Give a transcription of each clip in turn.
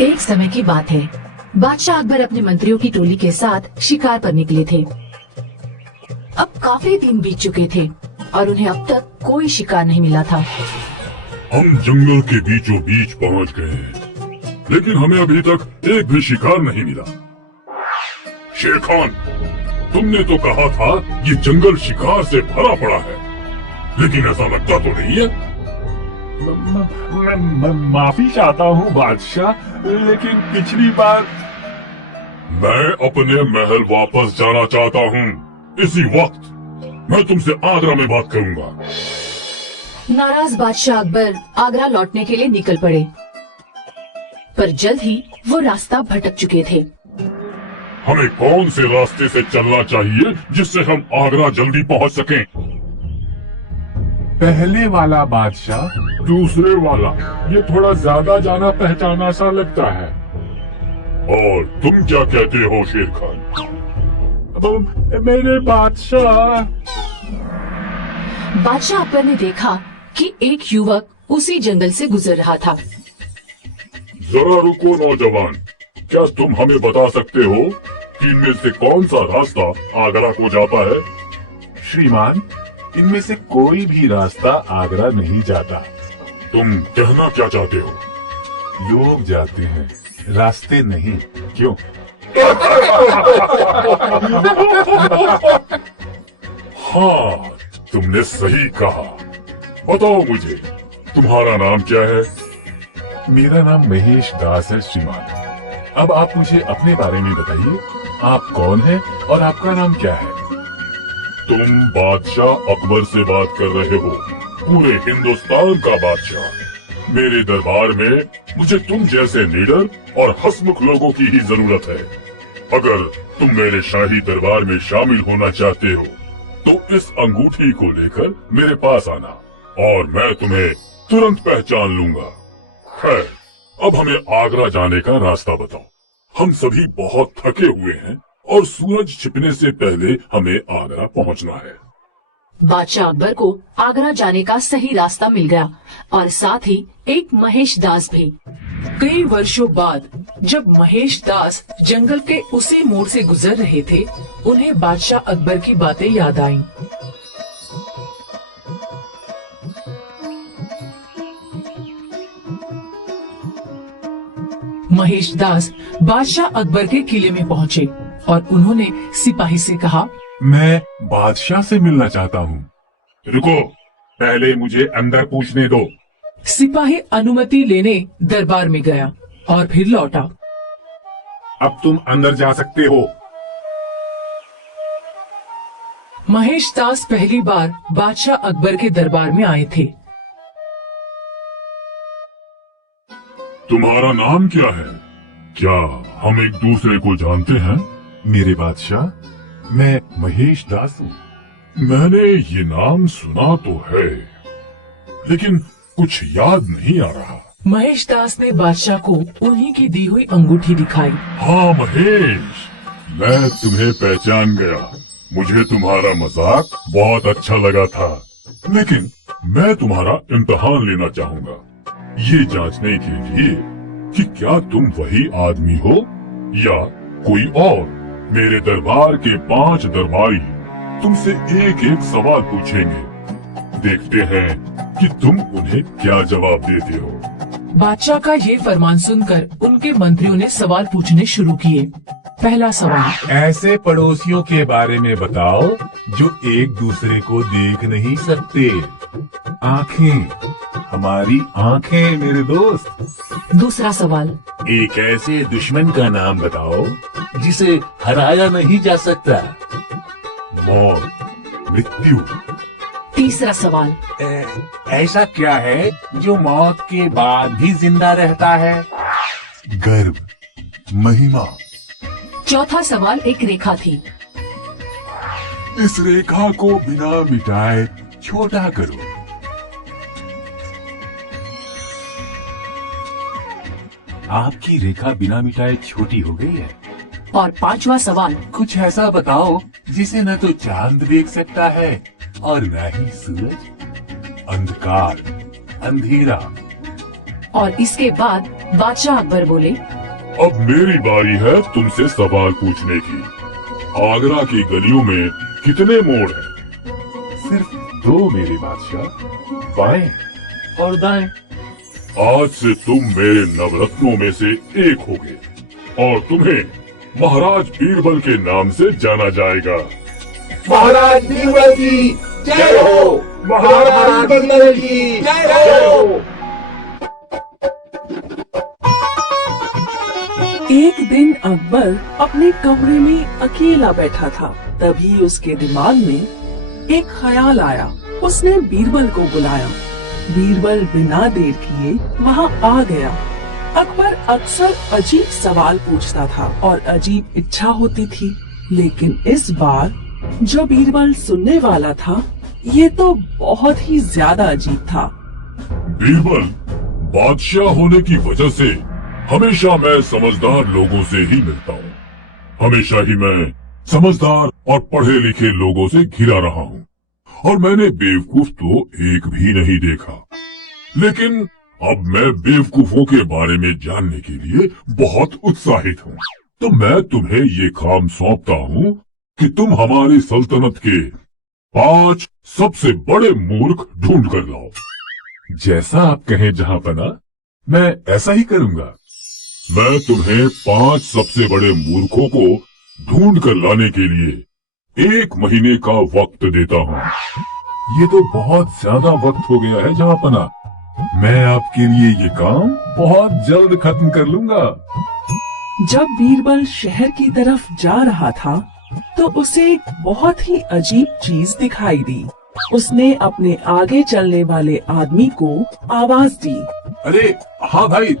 एक समय की बात है। बादशाह अकबर अपने मंत्रियों की टोली के साथ शिकार पर निकले थे। अब काफी दिन बीत चुके थे और उन्हें अब तक कोई शिकार नहीं मिला था। हम जंगल के बीचों बीच पहुंच गए हैं, लेकिन हमें अभी तक एक भी शिकार नहीं मिला। शेर खान, तुमने तो कहा था ये जंगल शिकार से भरा पड़ा है, लेकिन ऐसा लगता तो नहीं है। मैं माफी चाहता हूँ बादशाह, लेकिन पिछली बार मैं अपने महल वापस जाना चाहता हूँ। इसी वक्त मैं तुमसे आगरा में बात करूँगा। नाराज बादशाह अकबर आगरा लौटने के लिए निकल पड़े, पर जल्द ही वो रास्ता भटक चुके थे। हमें कौन से रास्ते से चलना चाहिए जिससे हम आगरा जल्दी पहुँच सकें? पहले वाला बादशाह, दूसरे वाला, ये थोड़ा ज्यादा जाना पहचाना सा लगता है। और तुम क्या कहते हो शेर खान? मेरे बादशाह अकबर ने देखा कि एक युवक उसी जंगल से गुजर रहा था। जरा रुको नौजवान, क्या तुम हमें बता सकते हो कि इनमें से कौन सा रास्ता आगरा को जाता है? श्रीमान, इनमें से कोई भी रास्ता आगरा नहीं जाता। तुम कहना क्या चाहते हो? लोग जाते हैं, रास्ते नहीं। क्यों? हाँ, तुमने सही कहा। बताओ मुझे, तुम्हारा नाम क्या है? मेरा नाम महेश दास है श्रीमान। अब आप मुझे अपने बारे में बताइए, आप कौन हैं और आपका नाम क्या है? तुम बादशाह अकबर से बात कर रहे हो, पूरे हिंदुस्तान का बादशाह। मेरे दरबार में मुझे तुम जैसे लीडर और हंसमुख लोगों की ही जरूरत है। अगर तुम मेरे शाही दरबार में शामिल होना चाहते हो तो इस अंगूठी को लेकर मेरे पास आना और मैं तुम्हें तुरंत पहचान लूंगा। खैर, अब हमें आगरा जाने का रास्ता बताओ। हम सभी बहुत थके हुए हैं और सूरज छिपने से पहले हमें आगरा पहुंचना है। बादशाह अकबर को आगरा जाने का सही रास्ता मिल गया और साथ ही एक महेश दास भी। कई वर्षों बाद जब महेश दास जंगल के उसी मोड़ से गुजर रहे थे, उन्हें बादशाह अकबर की बातें याद आईं। महेश दास बादशाह अकबर के किले में पहुँचे और उन्होंने सिपाही से कहा, मैं बादशाह से मिलना चाहता हूँ। रुको, पहले मुझे अंदर पूछने दो। सिपाही अनुमति लेने दरबार में गया और फिर लौटा। अब तुम अंदर जा सकते हो। महेश दास पहली बार बादशाह अकबर के दरबार में आए थे। तुम्हारा नाम क्या है? क्या हम एक दूसरे को जानते हैं? मेरे बादशाह, मैं महेश दास हूँ। मैंने ये नाम सुना तो है, लेकिन कुछ याद नहीं आ रहा। महेश दास ने बादशाह को उन्हीं की दी हुई अंगूठी दिखाई। हाँ महेश, मैं तुम्हें पहचान गया। मुझे तुम्हारा मजाक बहुत अच्छा लगा था, लेकिन मैं तुम्हारा इम्तिहान लेना चाहूँगा, ये जांचने के लिए कि क्या तुम वही आदमी हो या कोई और। मेरे दरबार के 5 दरबारी तुमसे एक एक सवाल पूछेंगे। देखते हैं कि तुम उन्हें क्या जवाब देते हो। बादशाह का ये फरमान सुनकर उनके मंत्रियों ने सवाल पूछने शुरू किए। पहला सवाल, ऐसे पड़ोसियों के बारे में बताओ जो एक दूसरे को देख नहीं सकते। आँखें, हमारी आँखें मेरे दोस्त। दूसरा सवाल, एक ऐसे दुश्मन का नाम बताओ जिसे हराया नहीं जा सकता। मौत, मृत्यु। तीसरा सवाल, ऐसा क्या है जो मौत के बाद भी जिंदा रहता है? गर्व, महिमा। चौथा सवाल एक रेखा थी। इस रेखा को बिना मिटाए छोटा करो। आपकी रेखा बिना मिटाए छोटी हो गई है। और पांचवा सवाल, कुछ ऐसा बताओ जिसे न तो चांद देख सकता है और न ही सूरज। अंधकार, अंधेरा। और इसके बाद बादशाह अकबर बोले, अब मेरी बारी है तुमसे सवाल पूछने की। आगरा की गलियों में कितने मोड़ हैं? सिर्फ 2 मेरे बादशाह, बाएं और दाएं। आज से तुम मेरे नवरत्नों में से एक होगे और तुम्हें महाराज बीरबल के नाम से जाना जाएगा। महाराज बीरबल की जय हो। महाराज बीरबल की जय हो। एक दिन अकबर अपने कमरे में अकेला बैठा था। तभी उसके दिमाग में एक ख्याल आया। उसने बीरबल को बुलाया। बीरबल बिना देर किए वहाँ आ गया। अकबर अक्सर अजीब सवाल पूछता था और अजीब इच्छा होती थी, लेकिन इस बार जो बीरबल सुनने वाला था ये तो बहुत ही ज्यादा अजीब था। बीरबल, बादशाह होने की वजह से हमेशा मैं समझदार लोगों से ही मिलता हूँ। हमेशा ही मैं समझदार और पढ़े लिखे लोगों से घिरा रहा हूँ और मैंने बेवकूफ तो एक भी नहीं देखा। लेकिन अब मैं बेवकूफों के बारे में जानने के लिए बहुत उत्साहित हूँ। तो मैं तुम्हें ये काम सौंपता हूँ कि तुम हमारी सल्तनत के 5 सबसे बड़े मूर्ख ढूंढ कर लाओ। जैसा आप कहें जहाँपना, मैं ऐसा ही करूँगा। मैं तुम्हें 5 सबसे बड़े मूर्खों को ढूंढ कर लाने के लिए 1 महीने का वक्त देता हूँ। ये तो बहुत ज्यादा वक्त हो गया है जहाँपना। मैं आपके लिए ये काम बहुत जल्द खत्म कर लूंगा। जब बीरबल शहर की तरफ जा रहा था तो उसे एक बहुत ही अजीब चीज दिखाई दी। उसने अपने आगे चलने वाले आदमी को आवाज दी। अरे हाँ भाई,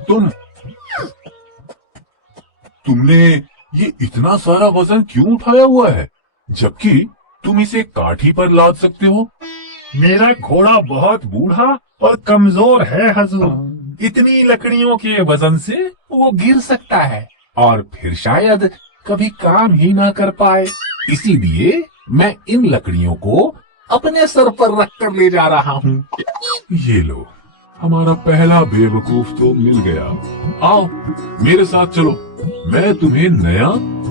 तुमने ये इतना सारा वजन क्यों उठाया हुआ है, जबकि तुम इसे काठी पर लाद सकते हो? मेरा घोड़ा बहुत बूढ़ा और कमजोर है हजूर। इतनी लकड़ियों के वजन से वो गिर सकता है और फिर शायद कभी काम ही ना कर पाए। इसीलिए मैं इन लकड़ियों को अपने सर पर रख कर ले जा रहा हूँ। ये लो, हमारा पहला बेवकूफ तो मिल गया। आओ मेरे साथ चलो, मैं तुम्हें नया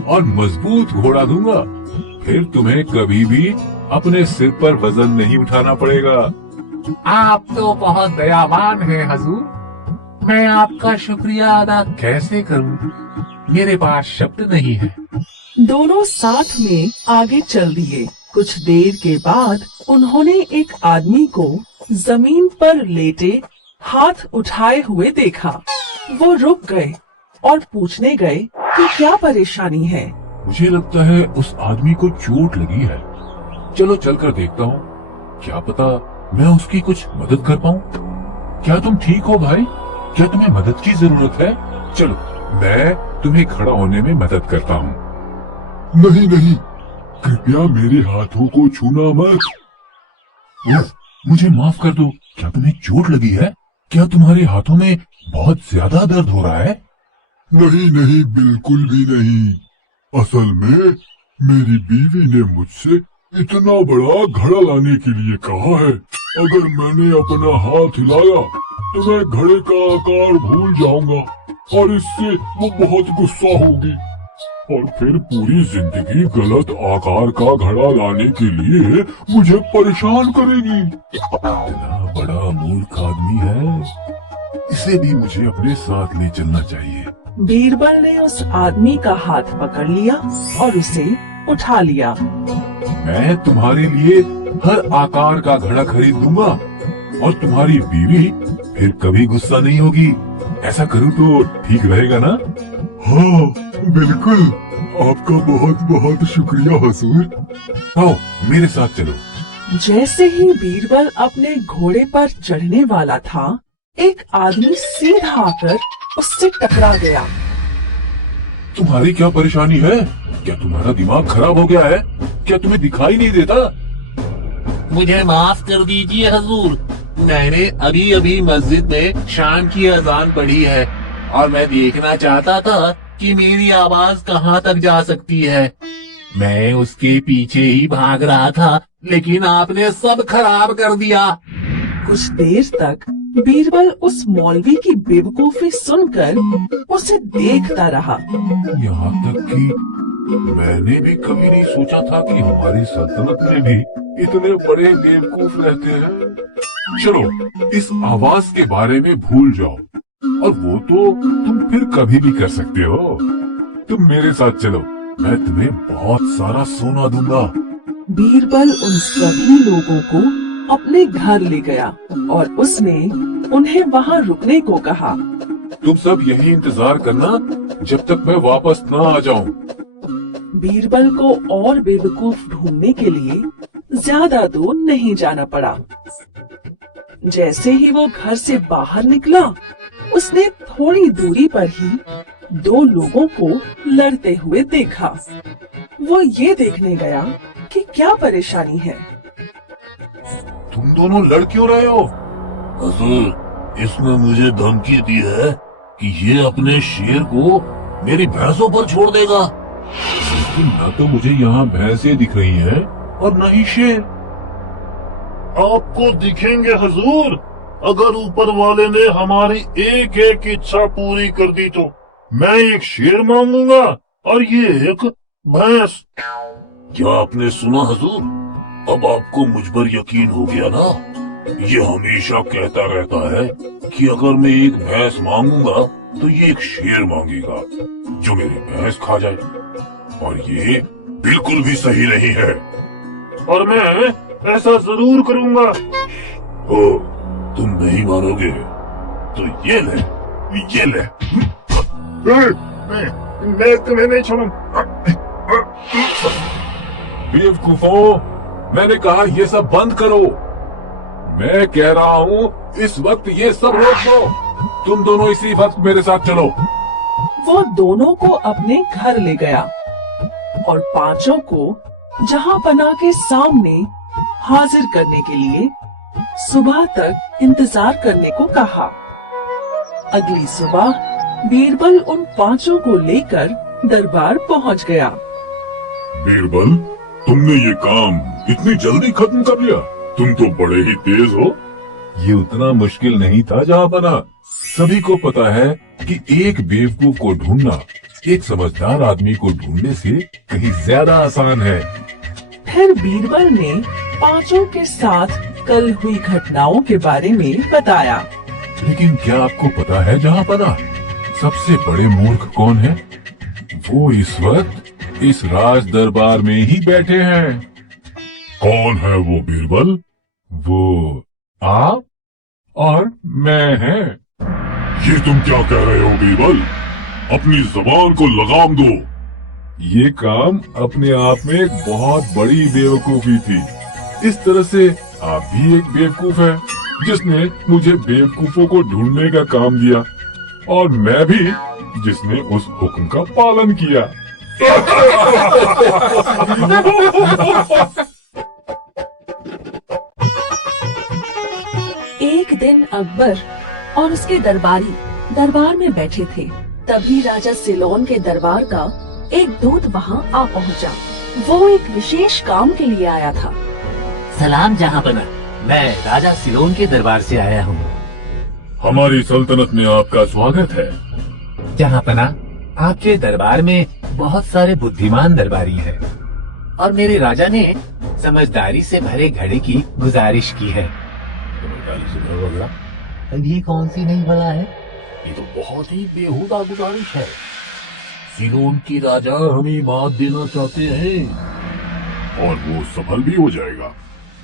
और मजबूत घोड़ा दूंगा। फिर तुम्हें कभी भी अपने सिर पर वजन नहीं उठाना पड़ेगा। आप तो बहुत दयावान हैं हजूर। मैं आपका शुक्रिया अदा कैसे करूं? मेरे पास शब्द नहीं है। दोनों साथ में आगे चल दिए। कुछ देर के बाद उन्होंने एक आदमी को जमीन पर लेटे हाथ उठाए हुए देखा। वो रुक गए और पूछने गए कि क्या परेशानी है। मुझे लगता है उस आदमी को चोट लगी है। चलो चलकर देखता हूँ, क्या पता मैं उसकी कुछ मदद कर पाऊँ। क्या तुम ठीक हो भाई? क्या तुम्हें मदद की जरूरत है? चलो मैं तुम्हें खड़ा होने में मदद करता हूँ। नहीं नहीं, कृपया मेरे हाथों को छूना मत। मुझे माफ कर दो। क्या तुम्हें चोट लगी है? क्या तुम्हारे हाथों में बहुत ज्यादा दर्द हो रहा है? नहीं नहीं, बिल्कुल भी नहीं। असल में मेरी बीवी ने मुझसे इतना बड़ा घड़ा लाने के लिए कहा है। अगर मैंने अपना हाथ हिलाया तो मैं घड़े का आकार भूल जाऊंगा और इससे वो बहुत गुस्सा होगी और फिर पूरी जिंदगी गलत आकार का घड़ा लाने के लिए मुझे परेशान करेगी। इतना बड़ा मूर्ख आदमी है, इसे भी मुझे अपने साथ ले चलना चाहिए। बीरबल ने उस आदमी का हाथ पकड़ लिया और उसे उठा लिया। मैं तुम्हारे लिए हर आकार का घड़ा खरीद दूंगा और तुम्हारी बीवी फिर कभी गुस्सा नहीं होगी। ऐसा करूँ तो ठीक रहेगा ना? हाँ बिल्कुल, आपका बहुत बहुत शुक्रिया हुजूर। आओ मेरे साथ चलो। जैसे ही बीरबल अपने घोड़े पर चढ़ने वाला था, एक आदमी सीधा आकर उससे टकरा गया। तुम्हारी क्या परेशानी है? क्या तुम्हारा दिमाग खराब हो गया है? क्या तुम्हें दिखाई नहीं देता? मुझे माफ कर दीजिए हजूर। मैंने अभी अभी मस्जिद में शाम की अजान पढ़ी है और मैं देखना चाहता था कि मेरी आवाज कहाँ तक जा सकती है। मैं उसके पीछे ही भाग रहा था, लेकिन आपने सब खराब कर दिया। कुछ देर तक बीरबल उस मौलवी की बेवकूफी सुनकर उसे देखता रहा। यहाँ तक कि मैंने भी कभी नहीं सोचा था कि हमारी सल्तनत में भी इतने बड़े बेवकूफ रहते हैं। चलो इस आवाज के बारे में भूल जाओ, और वो तो तुम फिर कभी भी कर सकते हो। तुम मेरे साथ चलो, मैं तुम्हें बहुत सारा सोना दूंगा। बीरबल उन सभी लोगों को अपने घर ले गया और उसने उन्हें वहाँ रुकने को कहा। तुम सब यही इंतजार करना जब तक मैं वापस ना आ जाऊं। बीरबल को और बेवकूफ ढूंढने के लिए ज्यादा दूर नहीं जाना पड़ा। जैसे ही वो घर से बाहर निकला, उसने थोड़ी दूरी पर ही दो लोगों को लड़ते हुए देखा। वो ये देखने गया कि क्या परेशानी है। तुम दोनों लड़ क्यों रहे हो? हुजूर, इसने मुझे धमकी दी है कि ये अपने शेर को मेरी भैंसों पर छोड़ देगा। लेकिन न तो मुझे यहाँ भैंसें दिख रही हैं और न ही शेर। आपको दिखेंगे हुजूर, अगर ऊपर वाले ने हमारी एक एक इच्छा पूरी कर दी तो मैं एक शेर मांगूंगा और ये एक भैंस। क्या आपने सुना हुजूर? अब आपको मुझ पर यकीन हो गया ना? ये हमेशा कहता रहता है कि अगर मैं एक भैंस मांगूंगा तो ये एक शेर मांगेगा जो मेरी भैंस खा जाए, और ये बिल्कुल भी सही नहीं है। और मैं ऐसा जरूर करूंगा। ओ, तुम नहीं मानोगे तो ये ले, ये ले। मैं तुम्हें नहीं छोड़ूं। बेवकूफों, मैंने कहा ये सब बंद करो। मैं कह रहा हूँ इस वक्त ये सब रोक दो। तुम दोनों इसी वक्त मेरे साथ चलो। वो दोनों को अपने घर ले गया और पांचों को जहां पना के सामने हाजिर करने के लिए सुबह तक इंतजार करने को कहा। अगली सुबह बीरबल उन पांचों को लेकर दरबार पहुंच गया। बीरबल, तुमने ये काम इतनी जल्दी खत्म कर लिया। तुम तो बड़े ही तेज हो। ये उतना मुश्किल नहीं था जहाँपना। सभी को पता है कि एक बेवकूफ को ढूंढना एक समझदार आदमी को ढूंढने से कहीं ज्यादा आसान है। फिर बीरबल ने पांचों के साथ कल हुई घटनाओं के बारे में बताया। लेकिन क्या आपको पता है जहाँपना, सबसे बड़े मूर्ख कौन है? वो इस वक्त इस राज दरबार में ही बैठे हैं। कौन है वो बीरबल? वो आप और मैं हैं। ये तुम क्या कह रहे हो बीरबल? अपनी जबान को लगाम दो। ये काम अपने आप में एक बहुत बड़ी बेवकूफी थी। इस तरह से आप भी एक बेवकूफ हैं, जिसने मुझे बेवकूफों को ढूंढने का काम दिया, और मैं भी जिसने उस हुक्म का पालन किया। एक दिन अकबर और उसके दरबारी दरबार में बैठे थे। तभी राजा सिलोन के दरबार का एक दूत वहां आ पहुंचा। वो एक विशेष काम के लिए आया था। सलाम जहाँपना, मैं राजा सिलोन के दरबार से आया हूँ। हमारी सल्तनत में आपका स्वागत है। जहाँपना, आपके दरबार में बहुत सारे बुद्धिमान दरबारी हैं और मेरे राजा ने समझदारी से भरे घड़े की गुजारिश की है। अब ये कौन सी नई बला है? ये तो बहुत ही बेहुदा गुजारिश है। सिलोन के राजा हमें मात देना चाहते हैं। और वो सफल भी हो जाएगा।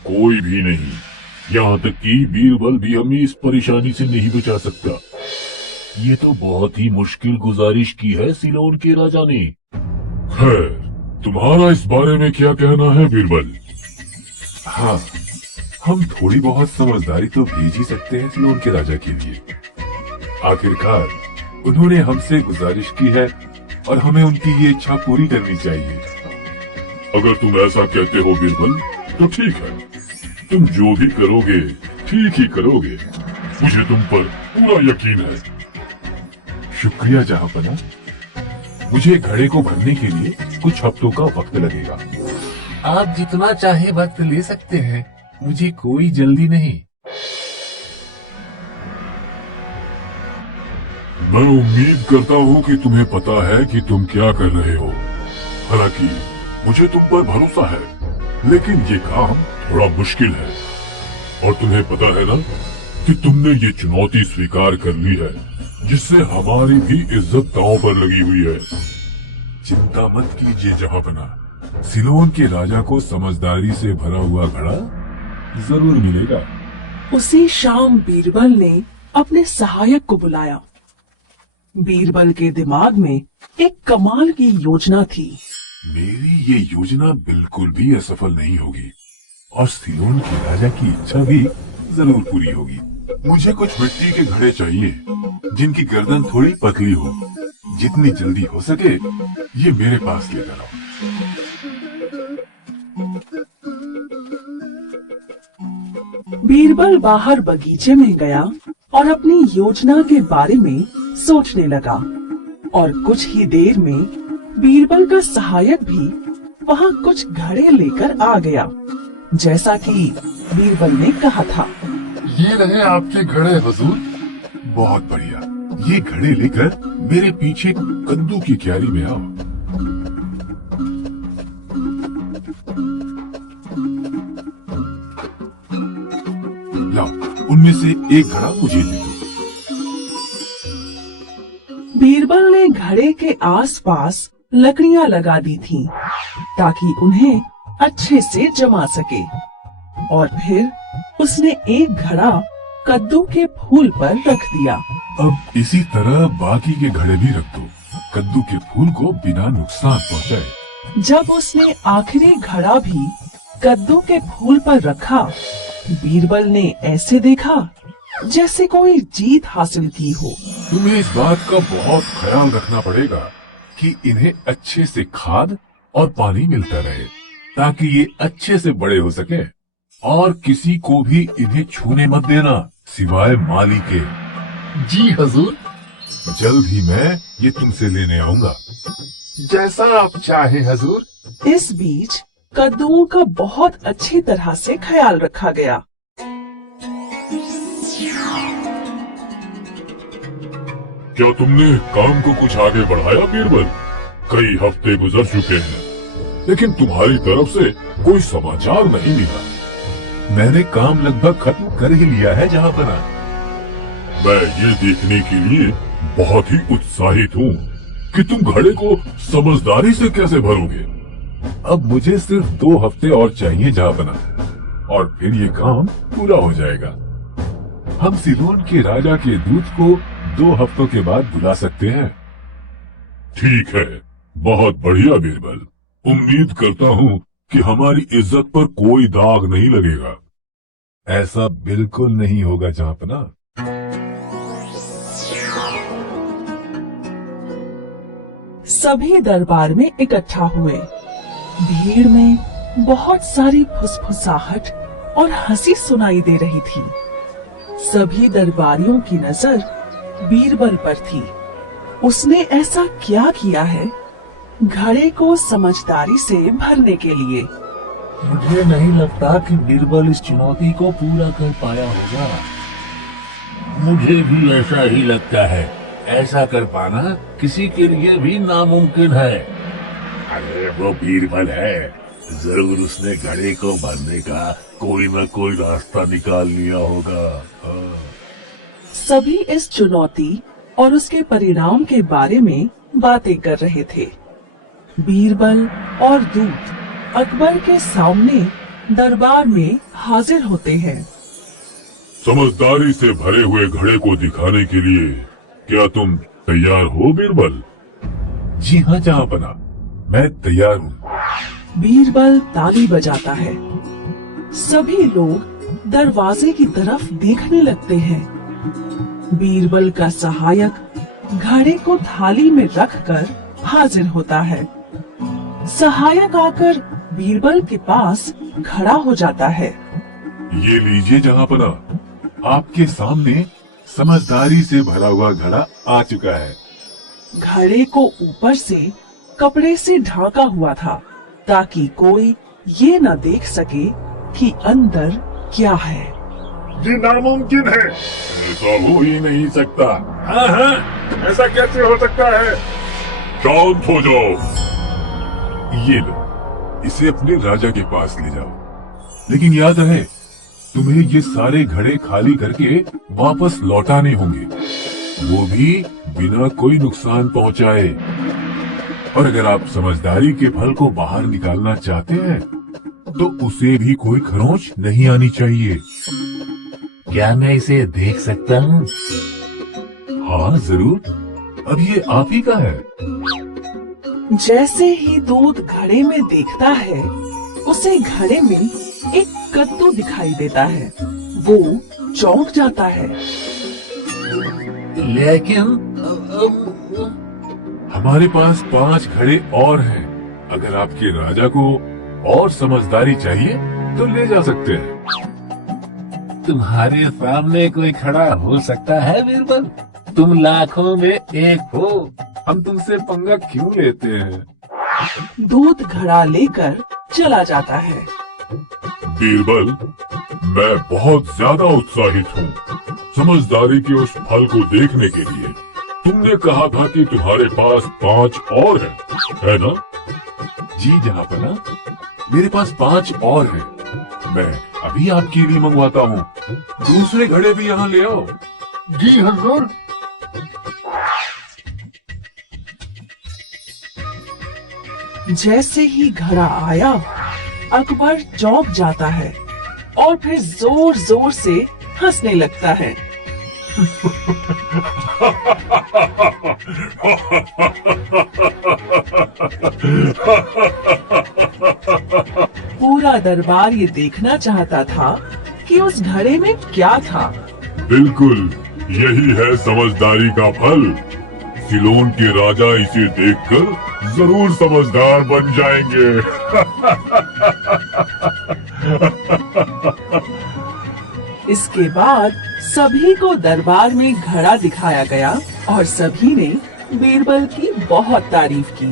कोई भी नहीं, यहाँ तक कि बीरबल भी हमें इस परेशानी से नहीं बचा सकता। ये तो बहुत ही मुश्किल गुजारिश की है सिलोन के राजा ने। खैर, तुम्हारा इस बारे में क्या कहना है बीरबल? हाँ, हम थोड़ी बहुत समझदारी तो भेज ही सकते हैं सिलोन के राजा के लिए। आखिरकार उन्होंने हमसे गुजारिश की है और हमें उनकी ये इच्छा पूरी करनी चाहिए। अगर तुम ऐसा कहते हो बीरबल, तो ठीक है। तुम जो भी करोगे ठीक ही करोगे। मुझे तुम पर पूरा यकीन है। शुक्रिया जहाँपना। मुझे घड़े को भरने के लिए कुछ हफ्तों का वक्त लगेगा। आप जितना चाहे वक्त ले सकते हैं, मुझे कोई जल्दी नहीं। मैं उम्मीद करता हूँ कि तुम्हें पता है कि तुम क्या कर रहे हो। हालांकि मुझे तुम पर भरोसा है, लेकिन ये काम थोड़ा मुश्किल है। और तुम्हें पता है ना कि तुमने ये चुनौती स्वीकार कर ली है, जिससे हमारी भी इज्जत दांव पर लगी हुई है। चिंता मत कीजिए जहांपना, सिलोन के राजा को समझदारी से भरा हुआ घड़ा जरूर मिलेगा। उसी शाम बीरबल ने अपने सहायक को बुलाया। बीरबल के दिमाग में एक कमाल की योजना थी। मेरी ये योजना बिल्कुल भी असफल नहीं होगी और सिलोन के राजा की इच्छा भी जरूर पूरी होगी। मुझे कुछ मिट्टी के घड़े चाहिए जिनकी गर्दन थोड़ी पतली हो। जितनी जल्दी हो सके ये मेरे पास लेकर आओ। बीरबल बाहर बगीचे में गया और अपनी योजना के बारे में सोचने लगा। और कुछ ही देर में बीरबल का सहायक भी वहाँ कुछ घड़े लेकर आ गया, जैसा कि बीरबल ने कहा था। ये रहे आपके घड़े हुजूर। बहुत बढ़िया, ये घड़े लेकर मेरे पीछे कद्दू की क्यारी में आओ। लाओ, उनमें से एक घड़ा मुझे दे दो। बीरबल ने घड़े के आसपास लकड़ियां लगा दी थीं, ताकि उन्हें अच्छे से जमा सके। और फिर उसने एक घड़ा कद्दू के फूल पर रख दिया। अब इसी तरह बाकी के घड़े भी रख दो, कद्दू के फूल को बिना नुकसान पहुंचाए। जब उसने आखिरी घड़ा भी कद्दू के फूल पर रखा, बीरबल ने ऐसे देखा जैसे कोई जीत हासिल की हो। तुम्हें इस बात का बहुत ख्याल रखना पड़ेगा कि इन्हें अच्छे से खाद और पानी मिलता रहे, ताकि ये अच्छे से बड़े हो सके। और किसी को भी इन्हें छूने मत देना, सिवाय माली के। जी हुजूर। जल्द ही मैं ये तुमसे लेने आऊंगा। जैसा आप चाहे हुजूर। इस बीच कद्दुओं का बहुत अच्छी तरह से ख्याल रखा गया। क्या तुमने काम को कुछ आगे बढ़ाया बीरबल? कई हफ्ते गुजर चुके हैं, लेकिन तुम्हारी तरफ से कोई समाचार नहीं मिला। मैंने काम लगभग खत्म कर ही लिया है जहांपना। मैं ये देखने के लिए बहुत ही उत्साहित हूँ कि तुम घड़े को समझदारी से कैसे भरोगे। अब मुझे सिर्फ 2 हफ्ते और चाहिए जहांपना, और फिर ये काम पूरा हो जाएगा। हम सिलोन के राजा के दूत को 2 हफ्तों के बाद बुला सकते हैं। ठीक है, बहुत बढ़िया बीरबल। उम्मीद करता हूँ कि हमारी इज्जत पर कोई दाग नहीं लगेगा। ऐसा बिल्कुल नहीं होगा जहांपना। सभी दरबार में इकट्ठा हुए। भीड़ में बहुत सारी फुसफुसाहट और हंसी सुनाई दे रही थी। सभी दरबारियों की नजर बीरबल पर थी। उसने ऐसा क्या किया है घड़े को समझदारी से भरने के लिए? मुझे नहीं लगता कि बीरबल इस चुनौती को पूरा कर पाया होगा। मुझे भी ऐसा ही लगता है। ऐसा कर पाना किसी के लिए भी नामुमकिन है। अरे वो बीरबल है, जरूर उसने घड़े को भरने का कोई न कोई रास्ता निकाल लिया होगा। सभी इस चुनौती और उसके परिणाम के बारे में बातें कर रहे थे। बीरबल और दूत अकबर के सामने दरबार में हाजिर होते हैं। समझदारी से भरे हुए घड़े को दिखाने के लिए क्या तुम तैयार हो बीरबल? जी हाँ जहांपना, मैं तैयार हूँ। बीरबल ताली बजाता है। सभी लोग दरवाजे की तरफ देखने लगते हैं। बीरबल का सहायक घड़े को थाली में रखकर हाजिर होता है। सहायक आकर बीरबल के पास खड़ा हो जाता है। ये लीजिए जहांपना, आपके सामने समझदारी से भरा हुआ घड़ा आ चुका है। घड़े को ऊपर से कपड़े से ढाका हुआ था, ताकि कोई ये न देख सके कि अंदर क्या है। ये नामुमकिन है। ऐसा हो ही नहीं सकता। हाँ हाँ, ऐसा कैसे हो सकता है? शांत हो जाओ। ये लो, इसे अपने राजा के पास ले जाओ। लेकिन याद रहे, तुम्हें ये सारे घड़े खाली करके वापस लौटाने होंगे, वो भी बिना कोई नुकसान पहुंचाए। और अगर आप समझदारी के फल को बाहर निकालना चाहते हैं तो उसे भी कोई खरोंच नहीं आनी चाहिए। क्या मैं इसे देख सकता हूँ? हाँ जरूर, अब ये आप ही का है। जैसे ही दूध घड़े में देखता है, उसे घड़े में एक कद्दू दिखाई देता है। वो चौंक जाता है। लेकिन हमारे पास 5 घड़े और हैं। अगर आपके राजा को और समझदारी चाहिए तो ले जा सकते हैं। तुम्हारे सामने कोई खड़ा हो सकता है बीरबल? तुम लाखों में एक हो। हम तुमसे पंगा क्यों लेते हैं? दूध घड़ा लेकर चला जाता है। बीरबल, मैं बहुत ज्यादा उत्साहित हूँ समझदारी के उस फल को देखने के लिए। तुमने कहा था कि तुम्हारे पास 5 और है ना? जी जहाँपना, मेरे पास 5 और हैं। मैं अभी आपके लिए मंगवाता हूँ। दूसरे घड़े भी यहाँ ले आओ। जी हुजूर। जैसे ही घड़ा आया, अकबर चौंक जाता है और फिर जोर जोर से हंसने लगता है। पूरा दरबार ये देखना चाहता था कि उस घड़े में क्या था। बिल्कुल, यही है समझदारी का फल। सिलोन के राजा इसे देखकर जरूर समझदार बन जाएंगे। इसके बाद सभी को दरबार में घड़ा दिखाया गया और सभी ने बीरबल की बहुत तारीफ की।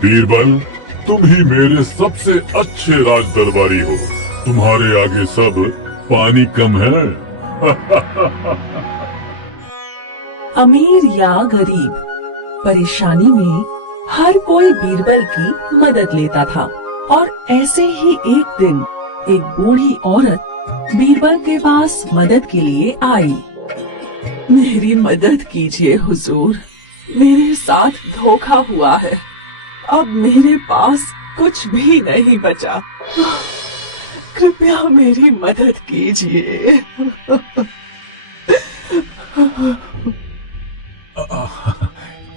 बीरबल, तुम ही मेरे सबसे अच्छे राज दरबारी हो। तुम्हारे आगे सब पानी कम है। अमीर या गरीब, परेशानी में हर कोई बीरबल की मदद लेता था। और ऐसे ही एक दिन एक बूढ़ी औरत बीरबल के पास मदद के लिए आई। मेरी मदद कीजिए हुजूर, मेरे साथ धोखा हुआ है। अब मेरे पास कुछ भी नहीं बचा। कृपया मेरी मदद कीजिए।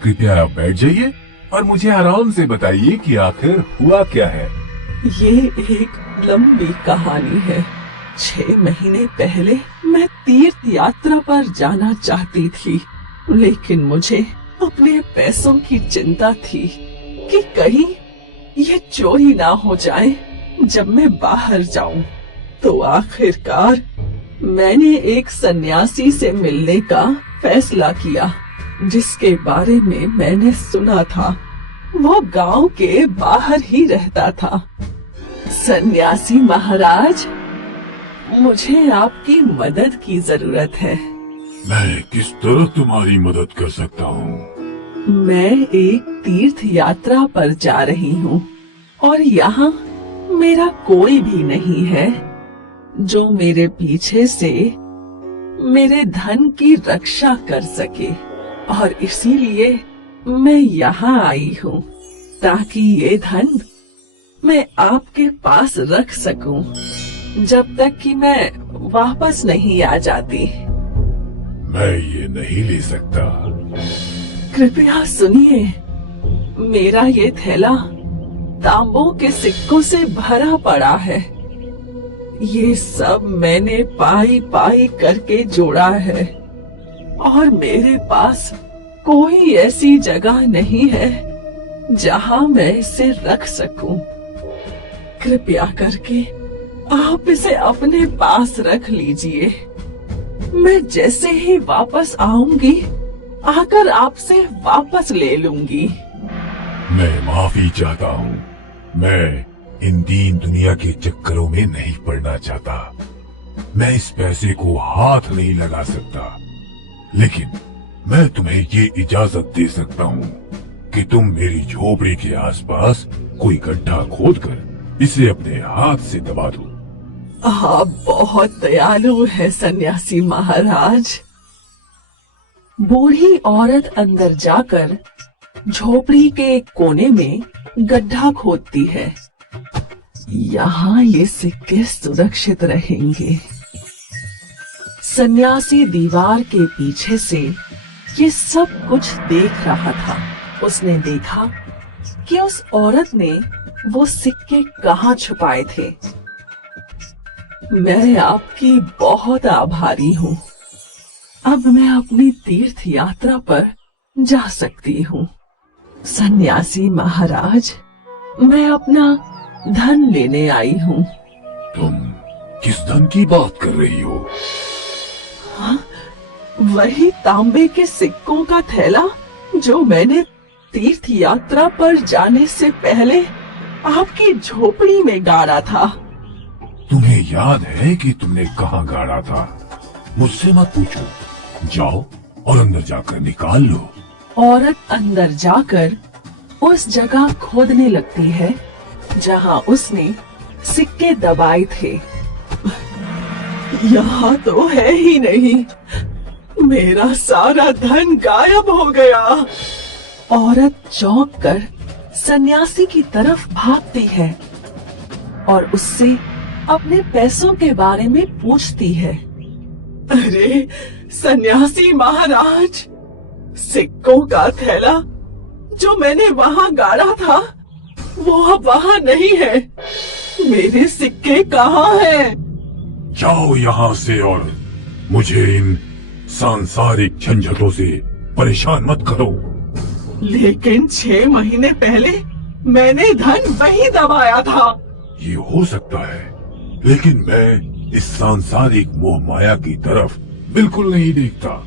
कृपया आप बैठ जाइए और मुझे आराम से बताइए कि आखिर हुआ क्या है। ये एक लंबी कहानी है। 6 महीने पहले मैं तीर्थ यात्रा पर जाना चाहती थी, लेकिन मुझे अपने पैसों की चिंता थी कि कहीं ये चोरी ना हो जाए जब मैं बाहर जाऊं। तो आखिरकार मैंने एक सन्यासी से मिलने का फैसला किया, जिसके बारे में मैंने सुना था। वो गांव के बाहर ही रहता था। सन्यासी महाराज, मुझे आपकी मदद की जरूरत है। मैं किस तरह तुम्हारी मदद कर सकता हूँ? मैं एक तीर्थ यात्रा पर जा रही हूँ और यहाँ मेरा कोई भी नहीं है जो मेरे पीछे से मेरे धन की रक्षा कर सके, और इसीलिए मैं यहाँ आई हूँ ताकि ये धन मैं आपके पास रख सकूं जब तक कि मैं वापस नहीं आ जाती। मैं ये नहीं ले सकता। कृपया सुनिए, मेरा ये थैला तांबों के सिक्कों से भरा पड़ा है। ये सब मैंने पाई पाई करके जोड़ा है और मेरे पास कोई ऐसी जगह नहीं है जहां मैं इसे रख सकूं। कृपया करके आप इसे अपने पास रख लीजिए। मैं जैसे ही वापस आऊंगी आकर आपसे वापस ले लूंगी। मैं माफी चाहता हूँ। मैं इन दीन दुनिया के चक्करों में नहीं पड़ना चाहता। मैं इस पैसे को हाथ नहीं लगा सकता, लेकिन मैं तुम्हें ये इजाजत दे सकता हूँ कि तुम मेरी झोपड़ी के आसपास कोई गड्ढा खोदकर इसे अपने हाथ से दबा दो। आप बहुत दयालु है सन्यासी महाराज। बूढ़ी औरत अंदर जाकर झोपड़ी के एक कोने में गड्ढा खोदती है। यहाँ ये सिक्के सुरक्षित रहेंगे। सन्यासी दीवार के पीछे से ये सब कुछ देख रहा था। उसने देखा कि उस औरत ने वो सिक्के कहाँ छुपाए थे। मैं आपकी बहुत आभारी हूँ। अब मैं अपनी तीर्थ यात्रा पर जा सकती हूँ। सन्यासी महाराज, मैं अपना धन लेने आई हूँ। तुम किस धन की बात कर रही हो? हाँ, वही तांबे के सिक्कों का थैला जो मैंने तीर्थ यात्रा पर जाने से पहले आपकी झोपड़ी में गाड़ा था। तुम्हें याद है कि तुमने कहाँ गाड़ा था? मुझसे मत पूछो, जाओ और अंदर जाकर निकाल लो। औरत अंदर जाकर उस जगह खोदने लगती है जहाँ उसने सिक्के दबाए थे। यहाँ तो है ही नहीं। मेरा सारा धन गायब हो गया। औरत चौंक कर सन्यासी की तरफ भागती है और उससे अपने पैसों के बारे में पूछती है। अरे सन्यासी महाराज, सिक्कों का थैला जो मैंने वहाँ गाड़ा था वो अब वहाँ नहीं है। मेरे सिक्के कहाँ हैं? जाओ यहाँ से और मुझे इन सांसारिक झंझटों से परेशान मत करो। लेकिन 6 महीने पहले मैंने धन वही दबाया था। ये हो सकता है, लेकिन मैं इस सांसारिक मोह माया की तरफ बिल्कुल नहीं देखता।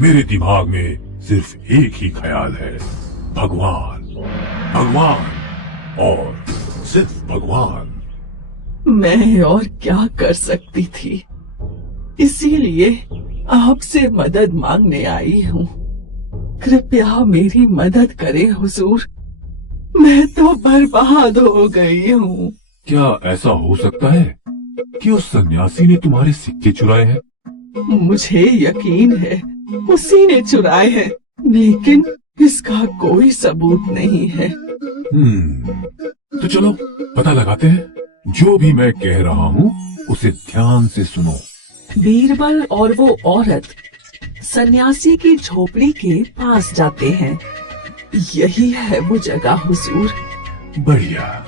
मेरे दिमाग में सिर्फ एक ही ख्याल है, भगवान, भगवान और सिर्फ भगवान। मैं और क्या कर सकती थी, इसीलिए आपसे मदद मांगने आई हूँ। कृपया मेरी मदद करें हुजूर। मैं तो बर्बाद हो गई हूँ। क्या ऐसा हो सकता है कि उस सन्यासी ने तुम्हारे सिक्के चुराए हैं? मुझे यकीन है उसी ने चुराए हैं, लेकिन इसका कोई सबूत नहीं है। तो चलो पता लगाते हैं। जो भी मैं कह रहा हूँ उसे ध्यान से सुनो। बीरबल और वो औरत सन्यासी की झोपड़ी के पास जाते हैं। यही है वो जगह हुजूर। बढ़िया,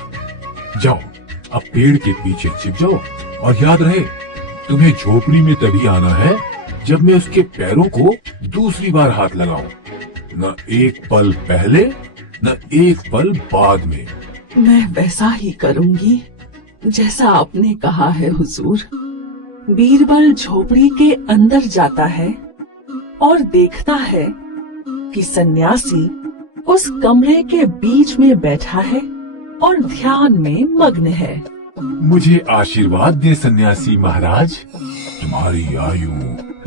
जाओ अब पेड़ के पीछे छिप जाओ और याद रहे, तुम्हें झोपड़ी में तभी आना है जब मैं उसके पैरों को दूसरी बार हाथ लगाऊं। न एक पल पहले न एक पल बाद में। मैं वैसा ही करूंगी जैसा आपने कहा है हुजूर। बीरबल झोपड़ी के अंदर जाता है और देखता है कि सन्यासी उस कमरे के बीच में बैठा है और ध्यान में मग्न है। मुझे आशीर्वाद दे सन्यासी महाराज, तुम्हारी आयु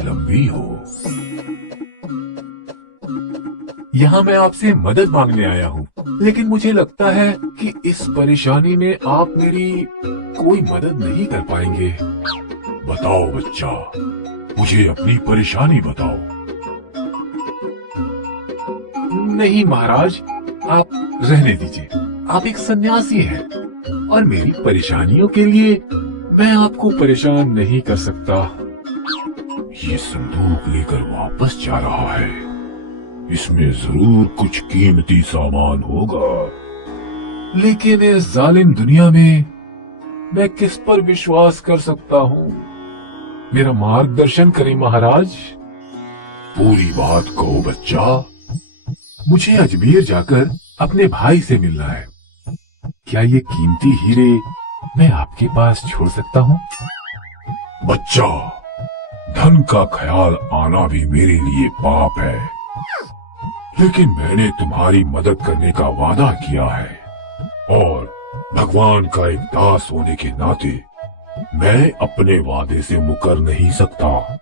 लंबी हो। यहाँ मैं आपसे मदद मांगने आया हूँ, लेकिन मुझे लगता है कि इस परेशानी में आप मेरी कोई मदद नहीं कर पाएंगे। बताओ बच्चा, मुझे अपनी परेशानी बताओ। नहीं महाराज, आप रहने दीजिए। आप एक सन्यासी हैं और मेरी परेशानियों के लिए मैं आपको परेशान नहीं कर सकता। ये संदूक लेकर वापस जा रहा है, इसमें जरूर कुछ कीमती सामान होगा। लेकिन इस जालिम दुनिया में मैं किस पर विश्वास कर सकता हूँ? मेरा मार्गदर्शन करें महाराज। पूरी बात कहो बच्चा। मुझे अजमेर जाकर अपने भाई से मिलना है। क्या ये कीमती हीरे मैं आपके पास छोड़ सकता हूँ? बच्चा, धन का ख्याल आना भी मेरे लिए पाप है, लेकिन मैंने तुम्हारी मदद करने का वादा किया है और भगवान का एक दास होने के नाते मैं अपने वादे से मुकर नहीं सकता।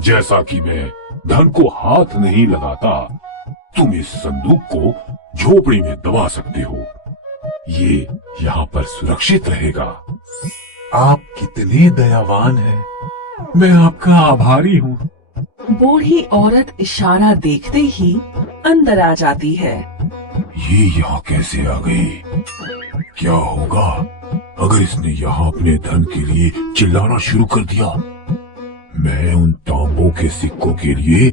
जैसा कि मैं धन को हाथ नहीं लगाता, तुम इस संदूक को झोपड़ी में दबा सकते हो। ये यहाँ पर सुरक्षित रहेगा। आप कितने दयावान हैं। मैं आपका आभारी हूँ। बूढ़ी औरत इशारा देखते ही अंदर आ जाती है। ये यहाँ कैसे आ गई? क्या होगा अगर इसने यहाँ अपने धन के लिए चिल्लाना शुरू कर दिया? मैं उन तांबों के सिक्कों के लिए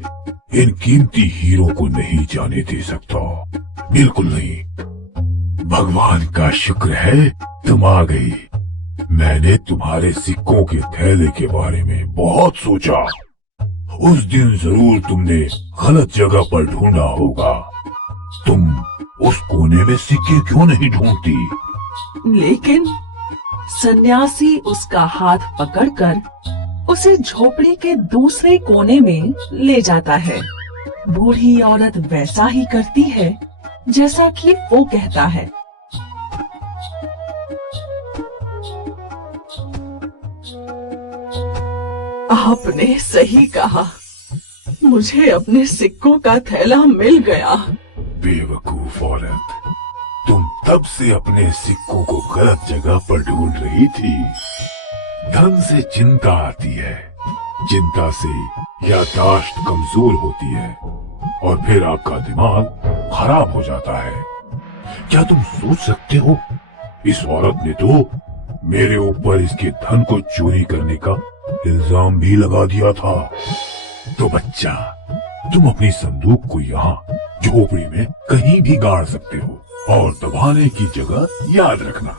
इन कीमती हीरो को नहीं जाने दे सकता, बिल्कुल नहीं। भगवान का शुक्र है तुम आ गई। मैंने तुम्हारे सिक्कों के थैले के बारे में बहुत सोचा। उस दिन जरूर तुमने गलत जगह पर ढूंढा होगा। तुम उस कोने में सिक्के क्यों नहीं ढूंढती? लेकिन सन्यासी उसका हाथ पकड़कर उसे झोपड़ी के दूसरे कोने में ले जाता है। बूढ़ी औरत वैसा ही करती है जैसा कि वो कहता है। आपने सही कहा, मुझे अपने सिक्कों का थैला मिल गया। बेवकूफ औरत, तुम तब से अपने सिक्कों को गलत जगह पर ढूंढ रही थी। धन से चिंता आती है, चिंता से याददाश्त कमजोर होती है और फिर आपका दिमाग खराब हो जाता है। क्या तुम सोच सकते हो, इस औरत ने तो मेरे ऊपर इसके धन को चोरी करने का इल्जाम भी लगा दिया था। तो बच्चा, तुम अपनी संदूक को यहाँ झोपड़ी में कहीं भी गाड़ सकते हो और दबाने की जगह याद रखना।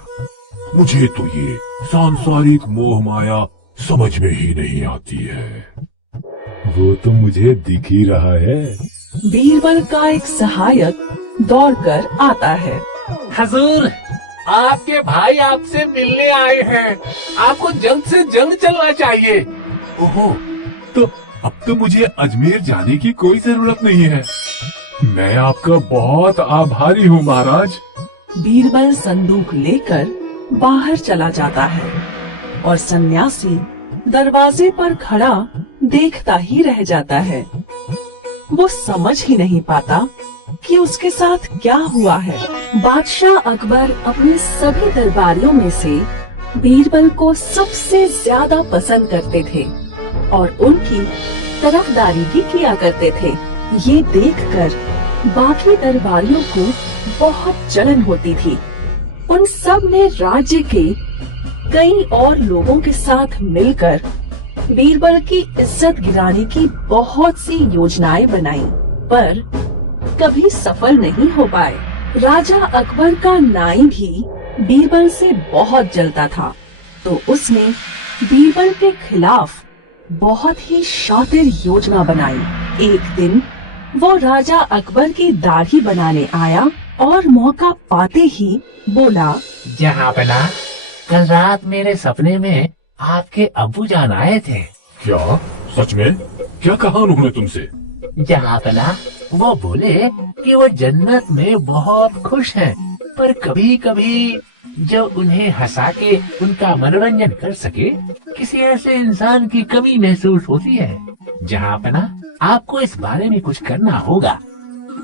मुझे तो ये सांसारिक मोह माया समझ में ही नहीं आती है। वो तो मुझे दिख ही रहा है। बीरबल का एक सहायक दौड़कर आता है। हजूर, आपके भाई आपसे मिलने आए हैं। आपको जल्द से जल्द चलना चाहिए। ओहो, तो अब तो मुझे अजमेर जाने की कोई जरूरत नहीं है। मैं आपका बहुत आभारी हूँ महाराज। बीरबल संदूक लेकर बाहर चला जाता है और सन्यासी दरवाजे पर खड़ा देखता ही रह जाता है। वो समझ ही नहीं पाता कि उसके साथ क्या हुआ है। बादशाह अकबर अपने सभी दरबारियों में से बीरबल को सबसे ज्यादा पसंद करते थे और उनकी तरफदारी भी किया करते थे। ये देखकर बाकी दरबारियों को बहुत जलन होती थी। उन सब ने राज्य के कई और लोगों के साथ मिलकर बीरबल की इज्जत गिराने की बहुत सी योजनाएं बनाई, पर कभी सफल नहीं हो पाए। राजा अकबर का नाई भी बीरबल से बहुत जलता था, तो उसने बीरबल के खिलाफ बहुत ही शातिर योजना बनाई। एक दिन वो राजा अकबर की दाढ़ी बनाने आया और मौका पाते ही बोला, जहांपना, कल रात मेरे सपने में आपके अब्बू जान आए थे। क्या सच में? क्या कहा उन्होंने तुमसे? जहांपना, वो बोले कि वो जन्नत में बहुत खुश हैं, पर कभी कभी जब उन्हें हंसा के उनका मनोरंजन कर सके, किसी ऐसे इंसान की कमी महसूस होती है। जहांपना, आपको इस बारे में कुछ करना होगा।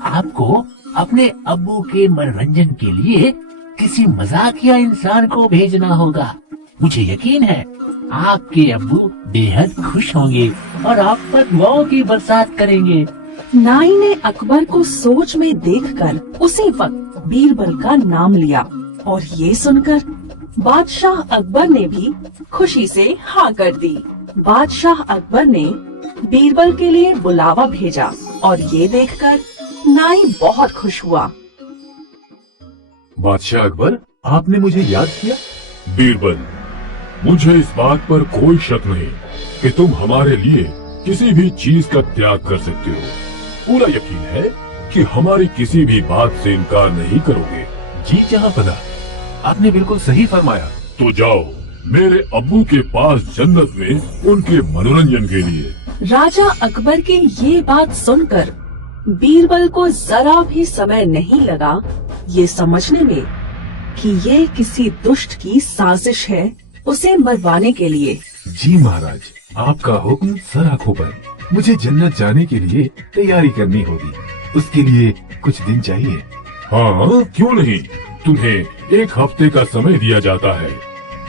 आपको अपने अब्बू के मनोरंजन के लिए किसी मजाकिया इंसान को भेजना होगा। मुझे यकीन है आपके अब्बू बेहद खुश होंगे और आप पर दुआओं की बरसात करेंगे। नाई ने अकबर को सोच में देखकर उसी वक्त बीरबल का नाम लिया और ये सुनकर बादशाह अकबर ने भी खुशी से हाँ कर दी। बादशाह अकबर ने बीरबल के लिए बुलावा भेजा और ये देखकर नाई बहुत खुश हुआ। बादशाह अकबर, आपने मुझे याद किया? बीरबल, मुझे इस बात पर कोई शक नहीं कि तुम हमारे लिए किसी भी चीज का त्याग कर सकते हो। पूरा यकीन है कि हमारी किसी भी बात से इनकार नहीं करोगे। जी जहांपना, आपने बिल्कुल सही फरमाया। तो जाओ मेरे अब्बू के पास जन्नत में उनके मनोरंजन के लिए। राजा अकबर की ये बात सुनकर बीरबल को जरा भी समय नहीं लगा ये समझने में कि ये किसी दुष्ट की साजिश है उसे मरवाने के लिए। जी महाराज, आपका हुक्म सर आंखों पर। मुझे जन्नत जाने के लिए तैयारी करनी होगी। उसके लिए कुछ दिन चाहिए। हाँ, क्यों नहीं। तुम्हें 1 हफ्ते का समय दिया जाता है।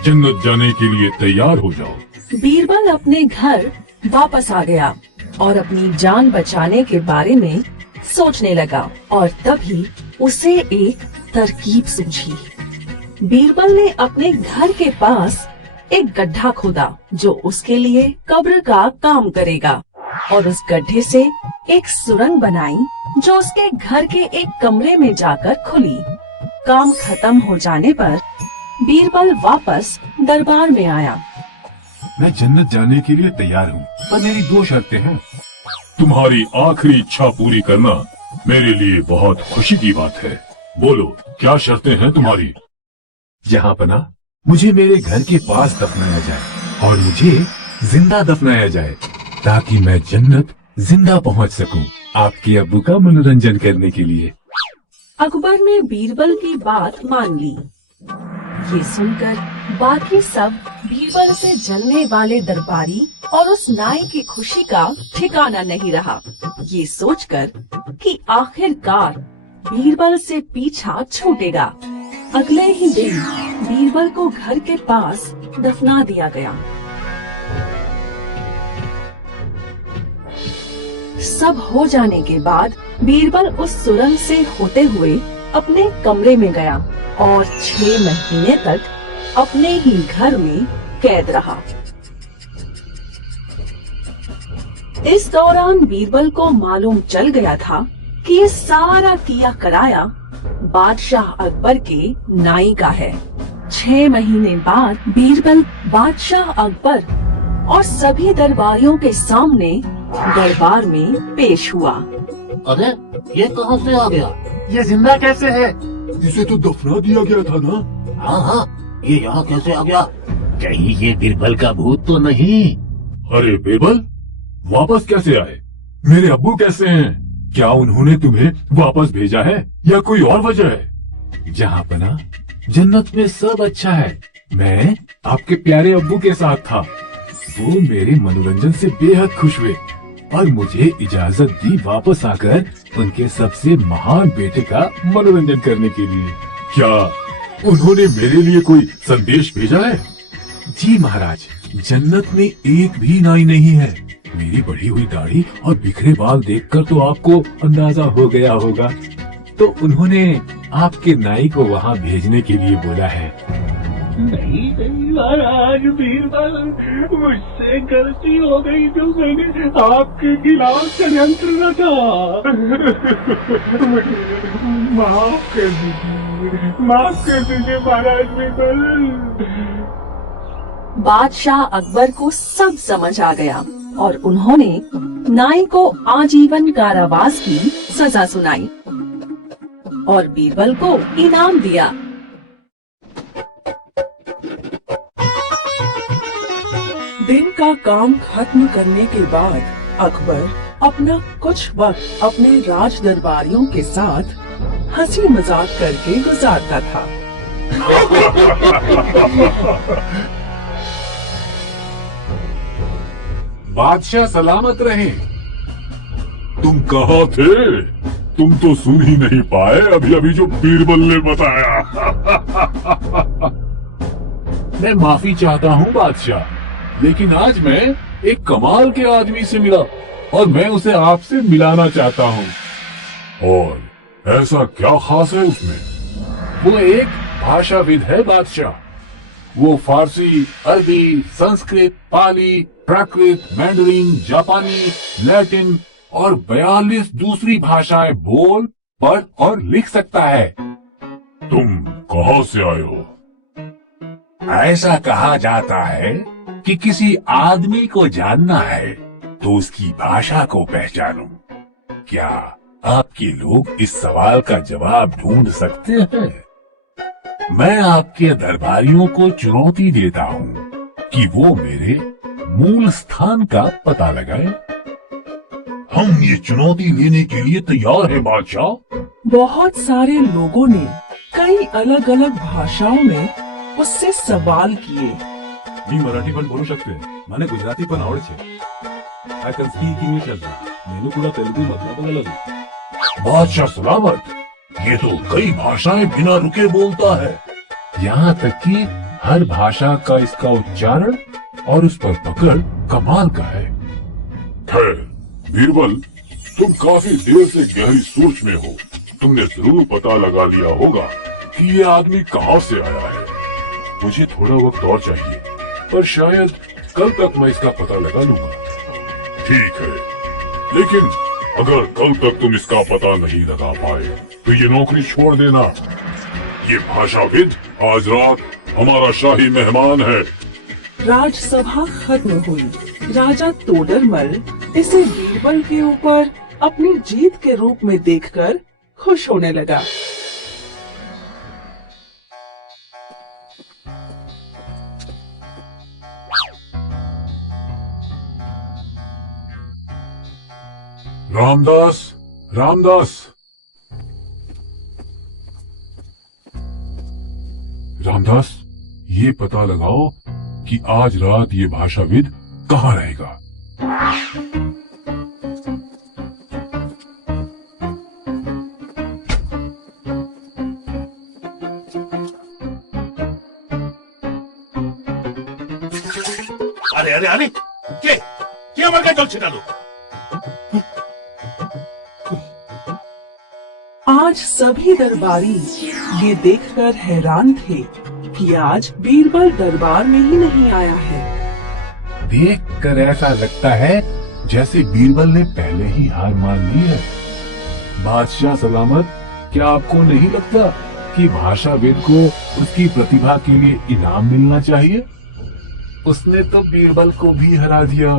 जन्नत जाने के लिए तैयार हो जाओ। बीरबल अपने घर वापस आ गया और अपनी जान बचाने के बारे में सोचने लगा और तभी उसे एक तरकीब सूझी। बीरबल ने अपने घर के पास एक गड्ढा खोदा जो उसके लिए कब्र का काम करेगा और उस गड्ढे से एक सुरंग बनाई जो उसके घर के एक कमरे में जाकर खुली। काम खत्म हो जाने पर बीरबल वापस दरबार में आया। मैं जन्नत जाने के लिए तैयार हूँ, पर मेरी 2 शर्तें हैं। तुम्हारी आखिरी इच्छा पूरी करना मेरे लिए बहुत खुशी की बात है। बोलो, क्या शर्तें हैं तुम्हारी? जहाँ पना, मुझे मेरे घर के पास दफनाया जाए और मुझे जिंदा दफनाया जाए ताकि मैं जन्नत जिंदा पहुँच सकूं आपके अब्बू का मनोरंजन करने के लिए। अकबर ने बीरबल की बात मान ली। ये सुनकर बाकी सब बीरबल से जलने वाले दरबारी और उस नाई की खुशी का ठिकाना नहीं रहा। ये सोचकर कि आखिरकार बीरबल से पीछा छूटेगा, अगले ही दिन बीरबल को घर के पास दफना दिया गया। सब हो जाने के बाद बीरबल उस सुरंग से होते हुए अपने कमरे में गया और 6 महीने तक अपने ही घर में कैद रहा। इस दौरान बीरबल को मालूम चल गया था कि ये सारा किया कराया बादशाह अकबर के नाई का है। 6 महीने बाद बीरबल बादशाह अकबर और सभी दरबारियों के सामने दरबार में पेश हुआ। अरे ये कहाँ से आ गया? ये जिंदा कैसे है? इसे तो दफना दिया गया था ना। हाँ हाँ, ये यहाँ कैसे आ गया? कहीं ये बीरबल का भूत तो नहीं? अरे बीरबल, वापस कैसे आए? मेरे अब्बू कैसे हैं? क्या उन्होंने तुम्हें वापस भेजा है या कोई और वजह है? जहाँ पना, जन्नत में सब अच्छा है। मैं आपके प्यारे अब्बू के साथ था। वो मेरे मनोरंजन से बेहद खुश हुए और मुझे इजाजत दी वापस आकर उनके सबसे महान बेटे का मनोरंजन करने के लिए। क्या उन्होंने मेरे लिए कोई संदेश भेजा है? जी महाराज, जन्नत में एक भी नाई नहीं है। मेरी बढ़ी हुई दाढ़ी और बिखरे बाल देखकर तो आपको अंदाजा हो गया होगा। तो उन्होंने आपके नाई को वहाँ भेजने के लिए बोला है। नहीं नहीं महाराज, बीरबल, मुझसे गलती हो गई जो मैंने आपके खिलाफ षड्यंत्र रचा। माफ कर दीजिए, माफ कर दीजिए महाराज बीरबल। बादशाह अकबर को सब समझ आ गया और उन्होंने नाई को आजीवन कारावास की सजा सुनाई और बीरबल को इनाम दिया। दिन का काम खत्म करने के बाद अकबर अपना कुछ वक्त अपने राज दरबारियों के साथ हंसी मजाक करके गुजारता था। बादशाह सलामत रहे। तुम कहाँ थे? तुम तो सुन ही नहीं पाए अभी अभी जो बीरबल ने बताया। मैं माफी चाहता हूँ बादशाह, लेकिन आज मैं एक कमाल के आदमी से मिला और मैं उसे आपसे मिलाना चाहता हूँ। और ऐसा क्या खास है उसमें? वो एक भाषाविद है बादशाह। वो फारसी, अरबी, संस्कृत, पाली, प्राकृत, मैंडरिन, जापानी, लैटिन और 42 दूसरी भाषाएं बोल, पढ़ और लिख सकता है। तुम कहाँ से आए हो? ऐसा कहा जाता है कि किसी आदमी को जानना है तो उसकी भाषा को पहचानो। क्या आपके लोग इस सवाल का जवाब ढूंढ सकते हैं? मैं आपके दरबारियों को चुनौती देता हूँ कि वो मेरे मूल स्थान का पता लगाए। हम ये चुनौती लेने के लिए तैयार हैं बादशाह। बहुत सारे लोगों ने कई अलग अलग भाषाओं में उससे सवाल किए। मी मराठी पण बोलू शकते, મને ગુજરાતી પણ આવડે છે. akan speaking English as well. मैंने थोड़ा तेलुगु मतलब लगा। बादशाह सलामत, ये तो कई भाषाएं बिना रुके बोलता है। यहाँ तक कि हर भाषा का इसका उच्चारण और उस पर पकड़ कमाल का है। खैर बीरबल, तुम काफी देर से गहरी सोच में हो। तुमने जरूर पता लगा लिया होगा कि ये आदमी कहाँ से आया है। मुझे थोड़ा वक्त और चाहिए, पर शायद कल तक मैं इसका पता लगा लूंगा। ठीक है, लेकिन अगर कल तक तुम इसका पता नहीं लगा पाए तो ये नौकरी छोड़ देना। ये भाषाविद आज रात हमारा शाही मेहमान है। राजसभा खत्म हुई। राजा तोडरमल इसे बीरबल के ऊपर अपनी जीत के रूप में देखकर खुश होने लगा। रामदास, रामदास, रामदास, ये पता लगाओ कि आज रात ये भाषाविद कहाँ रहेगा। अरे अरे अरे के আমার গায়ে জল ছিটালো। आज सभी दरबारी ये देखकर हैरान थे कि आज बीरबल दरबार में ही नहीं आया है। देखकर ऐसा लगता है जैसे बीरबल ने पहले ही हार मान ली है। बादशाह सलामत, क्या आपको नहीं लगता कि भाषाविद को उसकी प्रतिभा के लिए इनाम मिलना चाहिए? उसने तो बीरबल को भी हरा दिया।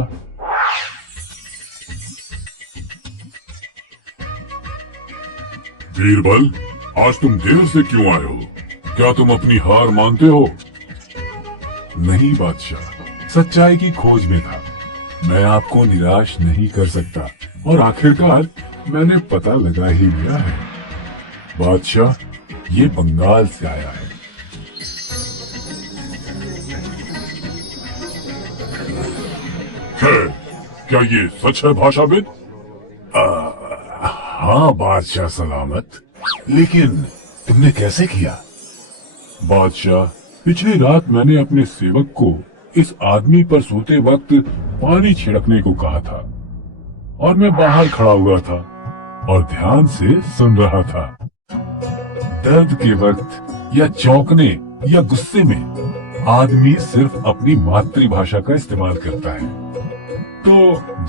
बीरबल, आज तुम देर से क्यों आए हो? क्या तुम अपनी हार मानते हो? नहीं बादशाह, सच्चाई की खोज में था। मैं आपको निराश नहीं कर सकता और आखिरकार मैंने पता लगा ही लिया है। बादशाह, ये बंगाल से आया है। खैर, क्या ये सच है भाषाविद? हाँ बादशाह सलामत, लेकिन तुमने कैसे किया? बादशाह, पिछली रात मैंने अपने सेवक को इस आदमी पर सोते वक्त पानी छिड़कने को कहा था और मैं बाहर खड़ा हुआ था और ध्यान से सुन रहा था। दर्द के वक्त या चौंकने या गुस्से में आदमी सिर्फ अपनी मातृभाषा का इस्तेमाल करता है। तो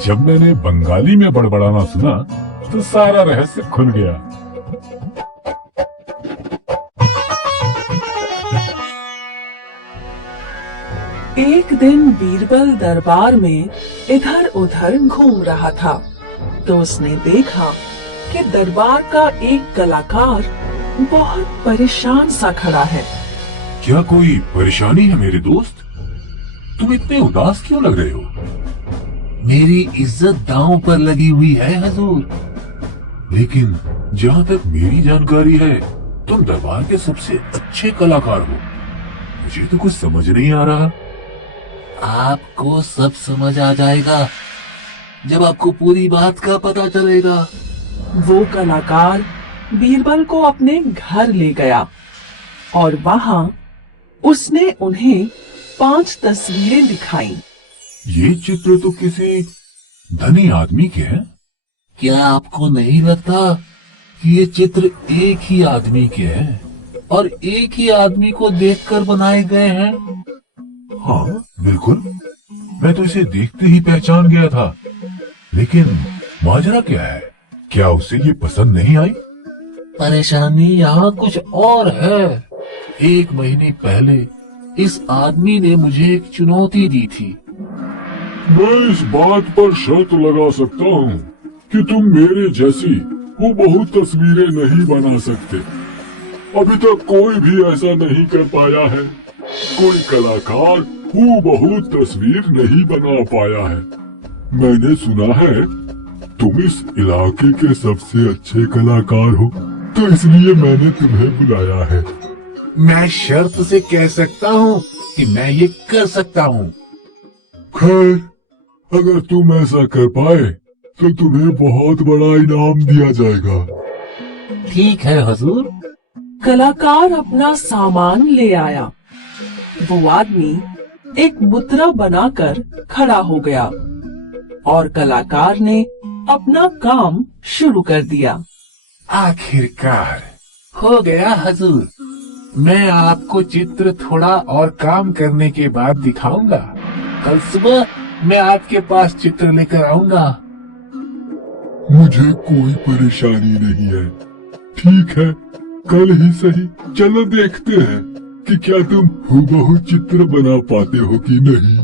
जब मैंने बंगाली में बड़बड़ाना सुना तो सारा रहस्य खुल गया। एक दिन बीरबल दरबार में इधर उधर घूम रहा था तो उसने देखा कि दरबार का एक कलाकार बहुत परेशान सा खड़ा है। क्या कोई परेशानी है मेरे दोस्त? तुम इतने उदास क्यों लग रहे हो? मेरी इज्जत दांव पर लगी हुई है हजूर। लेकिन जहाँ तक मेरी जानकारी है तुम दरबार के सबसे अच्छे कलाकार हो। मुझे तो कुछ समझ नहीं आ रहा। आपको सब समझ आ जाएगा जब आपको पूरी बात का पता चलेगा। वो कलाकार बीरबल को अपने घर ले गया और वहाँ उसने उन्हें 5 तस्वीरें दिखाई। ये चित्र तो किसी धनी आदमी के हैं। क्या आपको नहीं लगता कि ये चित्र एक ही आदमी के हैं और एक ही आदमी को देखकर बनाए गए हैं? हाँ बिल्कुल, मैं तो इसे देखते ही पहचान गया था। लेकिन माजरा क्या है? क्या उसे ये पसंद नहीं आई? परेशानी यहाँ कुछ और है। 1 महीने पहले इस आदमी ने मुझे एक चुनौती दी थी। मैं इस बात पर शर्त लगा सकता हूँ कि तुम मेरे जैसी हूबहू तस्वीरें नहीं बना सकते। अभी तक कोई भी ऐसा नहीं कर पाया है। कोई कलाकार हूबहू तस्वीर नहीं बना पाया है। मैंने सुना है तुम इस इलाके के सबसे अच्छे कलाकार हो, तो इसलिए मैंने तुम्हें बुलाया है। मैं शर्त से कह सकता हूँ कि मैं ये कर सकता हूँ। खैर, अगर तुम ऐसा कर पाए तो तुम्हें बहुत बड़ा इनाम दिया जाएगा। ठीक है हुजूर। कलाकार अपना सामान ले आया। वो आदमी एक मुद्रा बनाकर खड़ा हो गया और कलाकार ने अपना काम शुरू कर दिया। आखिरकार हो गया हुजूर। मैं आपको चित्र थोड़ा और काम करने के बाद दिखाऊंगा। कल सुबह मैं आपके पास चित्र लेकर आऊंगा। मुझे कोई परेशानी नहीं है। ठीक है, कल ही सही। चलो देखते हैं कि क्या तुम हूबहू चित्र बना पाते हो कि नहीं।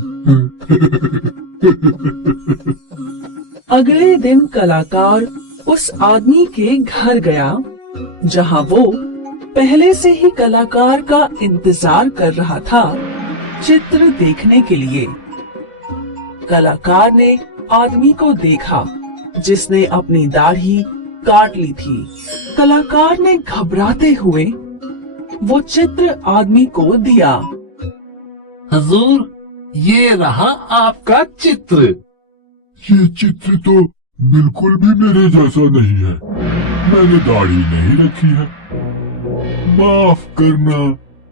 अगले दिन कलाकार उस आदमी के घर गया जहां वो पहले से ही कलाकार का इंतजार कर रहा था चित्र देखने के लिए। कलाकार ने आदमी को देखा जिसने अपनी दाढ़ी काट ली थी। कलाकार ने घबराते हुए वो चित्र आदमी को दिया। हुजूर, ये रहा आपका चित्र। ये चित्र तो बिल्कुल भी मेरे जैसा नहीं है। मैंने दाढ़ी नहीं रखी है। माफ करना,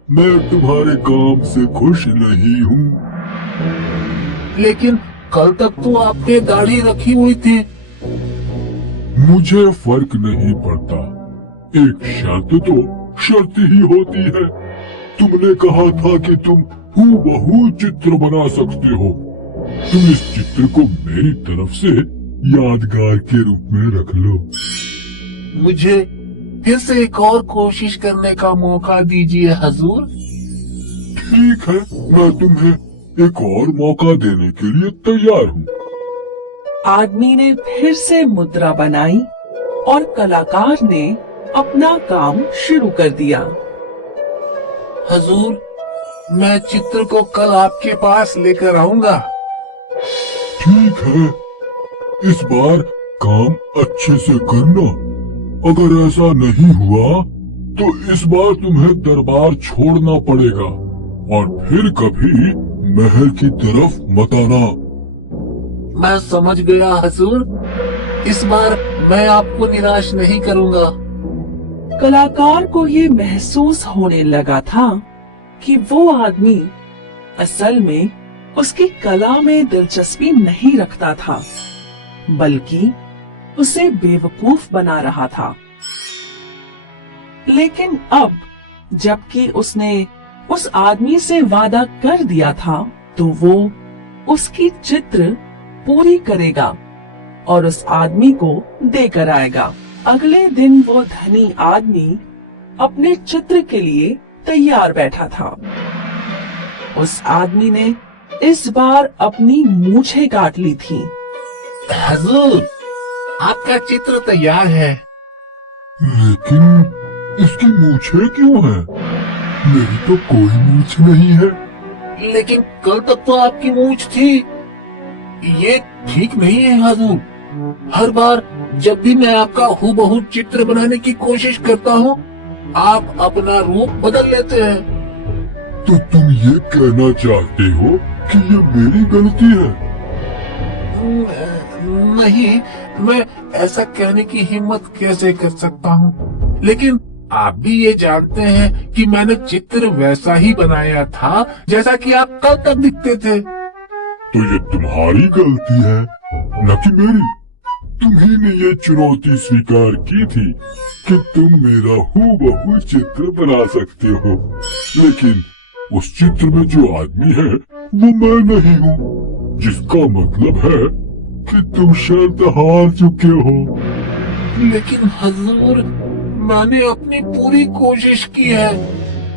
मैं तुम्हारे काम से खुश नहीं हूँ। लेकिन कल तक तो आपने दाढ़ी रखी हुई थी। मुझे फर्क नहीं पड़ता। एक शर्त तो शर्त ही होती है। तुमने कहा था कि तुम हूबहू चित्र बना सकते हो। तुम इस चित्र को मेरी तरफ से यादगार के रूप में रख लो। मुझे फिर से एक और कोशिश करने का मौका दीजिए हुजूर। ठीक है, मैं तुम्हें एक और मौका देने के लिए तैयार हूँ। आदमी ने फिर से मुद्रा बनाई और कलाकार ने अपना काम शुरू कर दिया। हुजूर, मैं चित्र को कल आपके पास लेकर आऊंगा। ठीक है, इस बार काम अच्छे से करना। अगर ऐसा नहीं हुआ तो इस बार तुम्हें दरबार छोड़ना पड़ेगा और फिर कभी महल की तरफ मत आना। मैं समझ गया हुजूर। इस बार मैं आपको निराश नहीं करूंगा। कलाकार को ये महसूस होने लगा था कि वो आदमी असल में उसकी कला में दिलचस्पी नहीं रखता था, बल्कि उसे बेवकूफ बना रहा था। लेकिन अब जबकि उसने उस आदमी से वादा कर दिया था, तो वो उसकी चित्र पूरी करेगा और उस आदमी को देकर आएगा। अगले दिन वो धनी आदमी अपने चित्र के लिए तैयार बैठा था। उस आदमी ने इस बार अपनी मूछें काट ली थी। हुजूर, आपका चित्र तैयार है। लेकिन इसकी मूछें क्यों हैं? मेरी तो कोई मूछ नहीं है। लेकिन कल तक तो आपकी मूछ थी। ये ठीक नहीं है हुजूर। हर बार जब भी मैं आपका हूबहू चित्र बनाने की कोशिश करता हूँ, आप अपना रूप बदल लेते हैं। तो तुम ये कहना चाहते हो कि ये मेरी गलती है? नहीं, मैं ऐसा कहने की हिम्मत कैसे कर सकता हूँ। लेकिन आप भी ये जानते हैं कि मैंने चित्र वैसा ही बनाया था जैसा कि आप कल तक दिखते थे। तो ये तुम्हारी गलती है, न कि मेरी। तुम्ही ने ये चुनौती स्वीकार की थी कि तुम मेरा हूबहू चित्र बना सकते हो। लेकिन उस चित्र में जो आदमी है वो मैं नहीं हूँ, जिसका मतलब है कि तुम शर्त हार चुके हो। लेकिन हुजूर, मैंने अपनी पूरी कोशिश की है।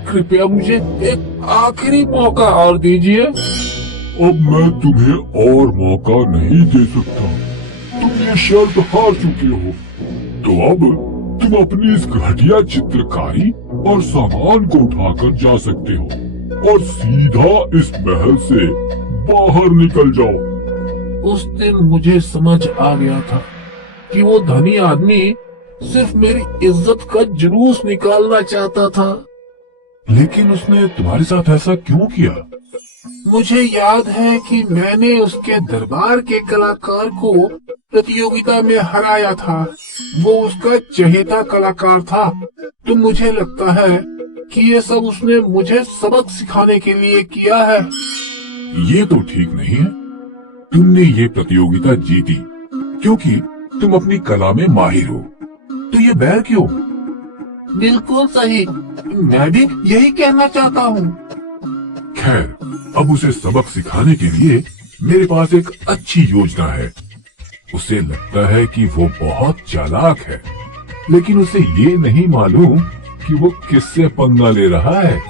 कृपया मुझे एक आखिरी मौका और दीजिए। अब मैं तुम्हें और मौका नहीं दे सकता। तुम ये शर्त हार चुके हो। तो अब तुम अपनी इस घटिया चित्रकारी और सामान को उठाकर जा सकते हो और सीधा इस महल से बाहर निकल जाओ। उस दिन मुझे समझ आ गया था कि वो धनी आदमी सिर्फ मेरी इज्जत का जुलूस निकालना चाहता था। लेकिन उसने तुम्हारे साथ ऐसा क्यों किया? मुझे याद है कि मैंने उसके दरबार के कलाकार को प्रतियोगिता में हराया था। वो उसका चहेता कलाकार था, तो मुझे लगता है कि ये सब उसने मुझे सबक सिखाने के लिए किया है। ये तो ठीक नहीं है। तुमने ये प्रतियोगिता जीती क्योंकि तुम अपनी कला में माहिर हो, तो ये बैर क्यों? बिल्कुल सही, मैं भी यही कहना चाहता हूँ। खैर, अब उसे सबक सिखाने के लिए मेरे पास एक अच्छी योजना है। उसे लगता है कि वो बहुत चालाक है, लेकिन उसे ये नहीं मालूम कि वो किससे पंगा ले रहा है।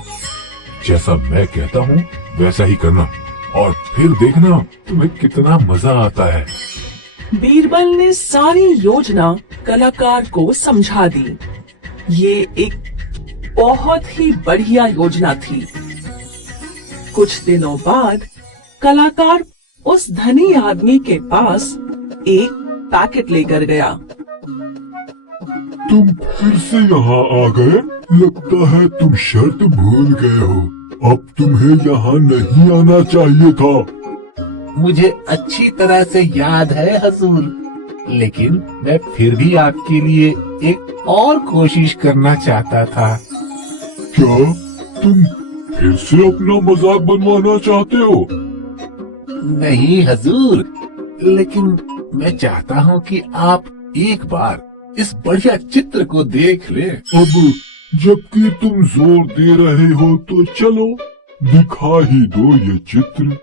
जैसा मैं कहता हूँ वैसा ही करना, और फिर देखना तुम्हें कितना मजा आता है। बीरबल ने सारी योजना कलाकार को समझा दी। ये एक बहुत ही बढ़िया योजना थी। कुछ दिनों बाद कलाकार उस धनी आदमी के पास एक पैकेट लेकर गया। तुम फिर से यहाँ आ गए? लगता है तुम शर्त भूल गए हो। अब तुम्हें यहाँ नहीं आना चाहिए था। मुझे अच्छी तरह से याद है हजूर, लेकिन मैं फिर भी आपके लिए एक और कोशिश करना चाहता था। क्या तुम फिर से अपना मजाक बनवाना चाहते हो? नहीं हजूर, लेकिन मैं चाहता हूँ कि आप एक बार इस बढ़िया चित्र को देख लें। अब जबकि तुम जोर दे रहे हो तो चलो दिखा ही दो ये चित्र।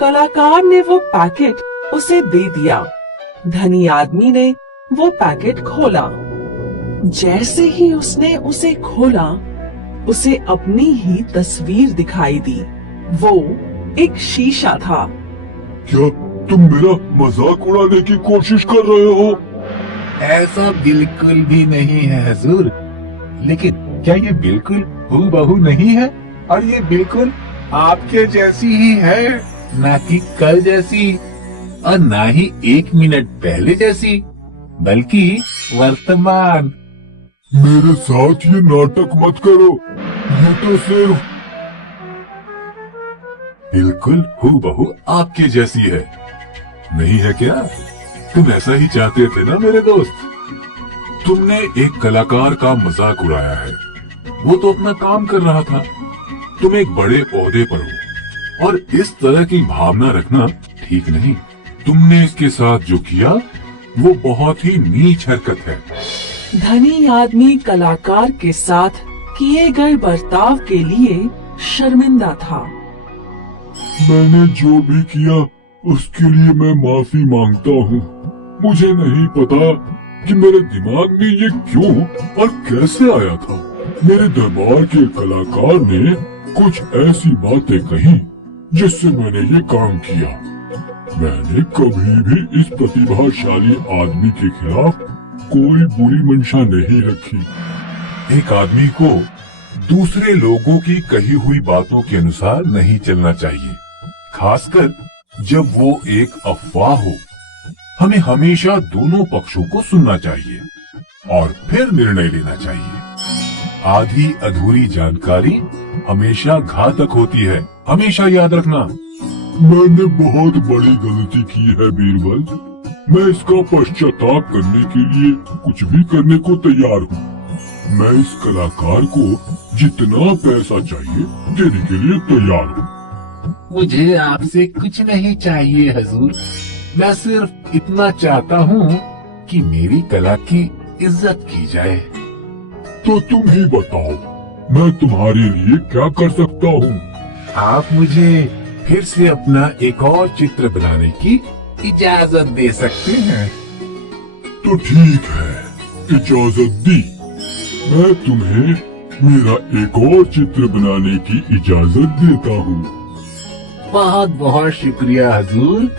कलाकार ने वो पैकेट उसे दे दिया। धनी आदमी ने वो पैकेट खोला। जैसे ही उसने उसे खोला, उसे अपनी ही तस्वीर दिखाई दी। वो एक शीशा था। क्या तुम मेरा मजाक उड़ाने की कोशिश कर रहे हो? ऐसा बिल्कुल भी नहीं है हजूर, लेकिन क्या ये बिल्कुल हूबहू नहीं है? और ये बिल्कुल आपके जैसी ही है, ना कि कल जैसी और ना ही 1 मिनट पहले जैसी, बल्कि वर्तमान। मेरे साथ ये नाटक मत करो। ये तो सिर्फ बिल्कुल हूबहू आपके जैसी है, नहीं है क्या? तुम ऐसा ही चाहते थे ना मेरे दोस्त? तुमने एक कलाकार का मजाक उड़ाया है। वो तो अपना काम कर रहा था, तुम एक बड़े ओहदे पर हो, और इस तरह की भावना रखना ठीक नहीं। तुमने इसके साथ जो किया वो बहुत ही नीच हरकत है। धनी आदमी कलाकार के साथ किए गए बर्ताव के लिए शर्मिंदा था। मैंने जो भी किया उसके लिए मैं माफी मांगता हूँ। मुझे नहीं पता कि मेरे दिमाग में ये क्यों और कैसे आया था। मेरे दरबार के कलाकार ने कुछ ऐसी बातें कही जिससे मैंने ये काम किया। मैंने कभी भी इस प्रतिभाशाली आदमी के खिलाफ कोई बुरी मंशा नहीं रखी। एक आदमी को दूसरे लोगों की कही हुई बातों के अनुसार नहीं चलना चाहिए, खासकर जब वो एक अफवाह हो। हमें हमेशा दोनों पक्षों को सुनना चाहिए और फिर निर्णय लेना चाहिए। आधी अधूरी जानकारी हमेशा घातक होती है, हमेशा याद रखना। मैंने बहुत बड़ी गलती की है बीरबल। मैं इसका पश्चाताप करने के लिए कुछ भी करने को तैयार हूँ। मैं इस कलाकार को जितना पैसा चाहिए देने के लिए तैयार हूँ। मुझे आपसे कुछ नहीं चाहिए हजूर, मैं सिर्फ इतना चाहता हूँ कि मेरी कला की इज्जत की जाए। तो तुम ही बताओ, मैं तुम्हारे लिए क्या कर सकता हूँ? आप मुझे फिर से अपना एक और चित्र बनाने की इजाजत दे सकते हैं। तो ठीक है, इजाजत दी। मैं तुम्हें मेरा एक और चित्र बनाने की इजाजत देता हूँ। बहुत बहुत शुक्रिया हजूर,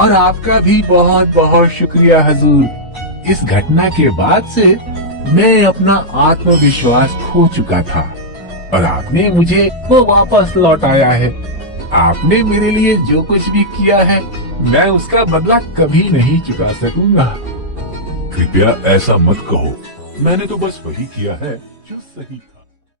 और आपका भी बहुत बहुत शुक्रिया हजूर। इस घटना के बाद से मैं अपना आत्मविश्वास खो चुका था और आपने मुझे वो वापस लौटाया है। आपने मेरे लिए जो कुछ भी किया है, मैं उसका बदला कभी नहीं चुका सकूंगा। कृपया ऐसा मत कहो, मैंने तो बस वही किया है जो सही था।